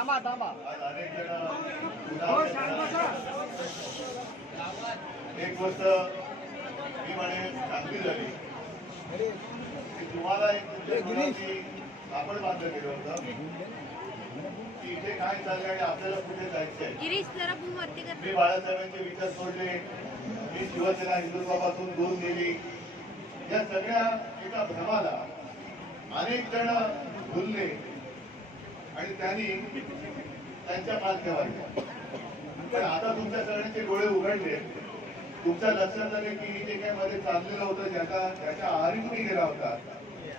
थांबा थांबा. जण एक गोष्ट मी म्हणे चांगली झाली. तुम्हाला एक आपण बांधलं गेलं होतं? की इथे काय चाललंय आणि आपल्याला कुठे जायचं मी बाळासाहेबांचे विचार सोडले. मी शिवसेना हिंदुत्वापासून दूर गेली. या सगळ्या एका भ्रमाला अनेक जण भुलले. आणि त्यांनी त्यांच्या पालख्या वाढल्या पण आता तुमच्या सगळ्यांचे डोळे उघडले. तुमच्या लक्षात आले की जे काय मध्ये चाललेलं होतं ज्याचा त्याच्या आहारी तुम्ही गेला होता?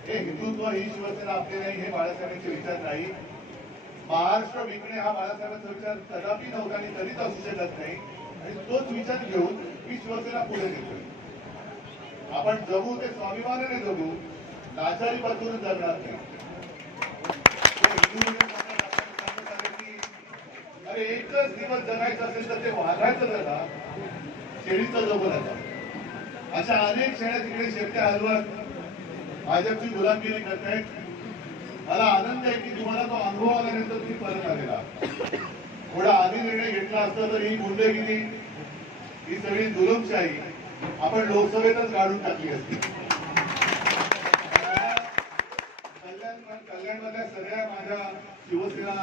हे हिंदुत्व ही शिवसेना आपले नाही हे बाळासाहेबांचे विचार नाही. महाराष्ट्र विकणे हा बाळासाहेबांचा विचार कदापि नव्हता आणि कधीच असू शकत नाही. आणि तोच विचार घेऊन ही शिवसेना पुढे नेतोय. आपण जगू ते स्वाभिमानाने जगू लाचारी पासून जगणार नाही तो हिंदू दिवस आपण सांगत आहे की, अरे एकच दिवस जगायचं असेल तर ते वागायचं जगा शेळीचं जगू नका अशा अनेक शेळ्या तिकडे शेपट्या हलवत भाजपची गुलामगिरी करतायत मला आनंद आहे की तुम्हाला तो अनुभव आल्यानंतर तुम्ही परत आलेला थोडा आधी निर्णय घेतला असता तर ही गुंडगिरी ही सगळी जुलमशाही आपण लोकसभेतच काढून टाकली असती कल्याण कल्याणमधल्या सगळ्या माझ्या शिवसेना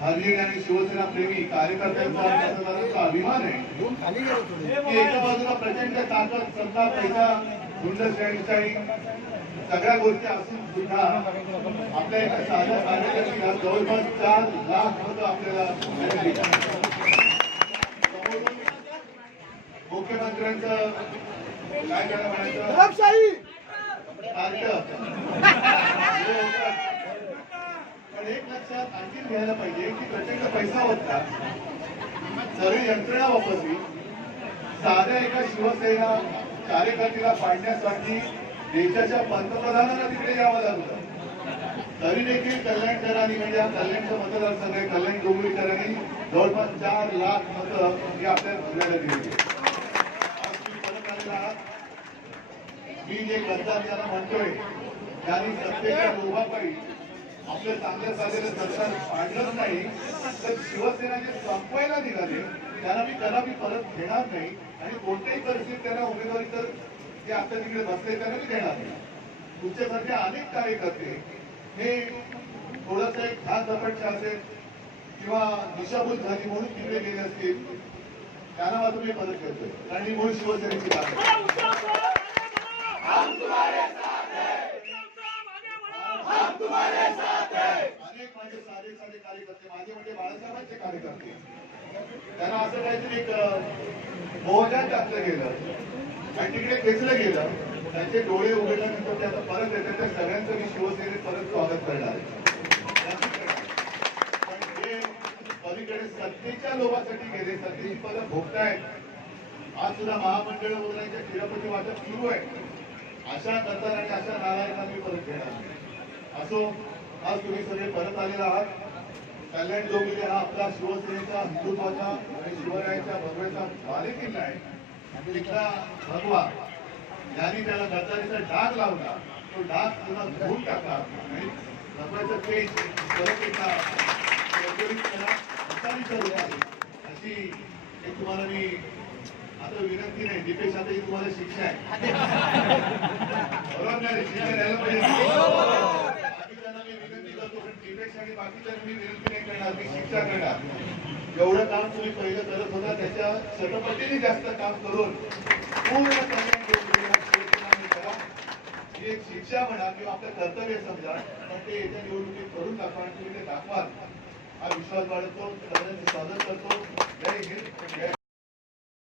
भाजलेल्या आणि शिवसेना प्रेमी कार्यकर्त्यांचा अभिमान आहे. की एका बाजूला प्रचंड ताकद सत्ता पैसा गुंडशाही सगळ्या गोष्टी असून सुद्धा आपल्या एका साध्या कार्यकर्त्याला जवळपास चार लाख मतं आपल्याला मुख्यमंत्र्यांचं काय त्याला म्हणायचं गुलामशाही सारखं. पण एक लक्षात करायला पाहिजे की प्रचंड पैसा होता सर्व यंत्रणा वापरली साध्या एका शिवसेना कार्यकर्त्याला पाडण्यासाठी देशाच्या पंतप्रधानांना तिकडे यावं लागलं. तरी देखील कल्याणकरांनी म्हणजे हा कल्याणचं मतदारसंघ आहे कल्याण डोंबिवलीकरांनी जवळपास चार लाख मतं ही आपल्या जिल्ह्याला दिली मी जे गद्दार ज्याला म्हणतोय त्यांनी सत्तेच्या लोभापायी आपलं चांगलं झालेलं सरकार पाडलंच नाही. तर शिवसेना जे संपवायला निघाले त्यांना मी कदापि परत घेणार नाही. आणि कोणत्याही परिस्थितीत त्यांना उमेदवारी तर जे आता तिकडे बसले त्यांना मी देणार नाही. तुमच्यासारखे अनेक कार्यकर्ते हे थोडस एक खास झपटचे असेल किंवा दिशाभूल झाली म्हणून तिकडे गेले असतील त्यांना मात्र मी परत करतोय कारण ही मूळ शिवसेनेची बाब आहे अनेक माझे साधे साधे कार्यकर्ते माझे म्हणजे बाळासाहेबांचे कार्यकर्ते. त्यांना असं काहीतरी एक मोहजात टाकलं गेलं. आणि तिकडे खेचलं गेलं. त्यांचे डोळे उघडल्यानंतर ते आता परत येतात. त्या सगळ्यांचं मी शिवसेनेत परत स्वागत करणार पण हे पलीकडे सत्तेच्या लोभासाठी गेले. सत्तेची पदं भोगतायत. आज सुद्धा महामंडळ वगैरे क्रीडापती वाटप सुरू आहे. अशा करताना आणि अशा नारायणांनी परत घेणार नाही. असो आज तुम्ही सगळे परत आलेला आहात. कल्याण डोंबिवली हा आपला शिवसेनेचा हिंदुत्वाचा आणि शिवरायाच्या भगव्याचा बालेकिल्ला आहे. तिथला भगवा ज्यांनी त्याला गद्दारीचा डाग लावला तो डाग पुन्हा धुवून टाका आणि भगवाचं तेज परत एकदा अशी एक तुम्हाला मी आता विनंती नाही दीपेश आता ही तुम्हाला शिक्षा आहे. बरोबर नाही? शिक्षा द्यायला पाहिजे बाकीच्यांना मी विनंती करतो पण दीपेश करणार शिक्षा करणार. एवढं काम तुम्ही पहिलं करत होता त्याच्या शतपटीने जास्त काम करून पूर्ण कल्याण करा. ही एक शिक्षा म्हणा किंवा आपलं कर्तव्य समजा पण ते येत्या निवडणुकीत करून दाखवा आणि तुम्ही ते दाखवाल. हा विश्वास बाळगतो स्वागत करतो. जय हिंद जय